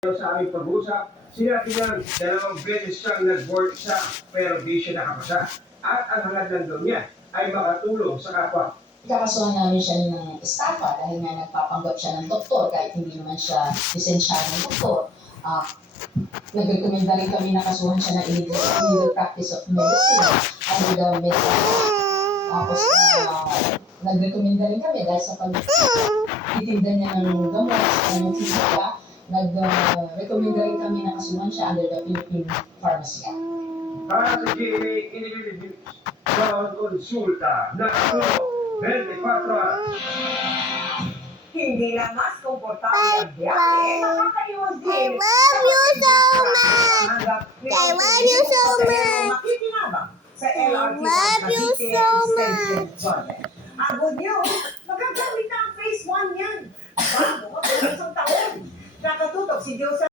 Sa aming pag-uusap, sinabi niyang 2 beses siyang nag-board exam pero di siya nakapasa. At ang hangad lang daw niya ay makatulong sa kapwa. Kakasuhan namin siya ng estafa dahil nga nagpapanggap siya ng doktor kahit hindi naman siya lisensyadong doktor. Nag-recommenda rin kami na kasuhan siya ng illegal practice of medicine under the medical. Tapos nag-recommenda rin kami dahil sa pag-itinda niya ng gamot sa kanyang fisika, nag-recommenda rin kami na kasuhan siya under the Philippine Pharmacy Act. Para sa GMA Intelligence News, konsulta na ako 24 horas. Hindi na mas komportable ang biyahe, nakakaiwas din. I love you so much. I love you so much. Makikinabang sa LRT I love you so Extension Project.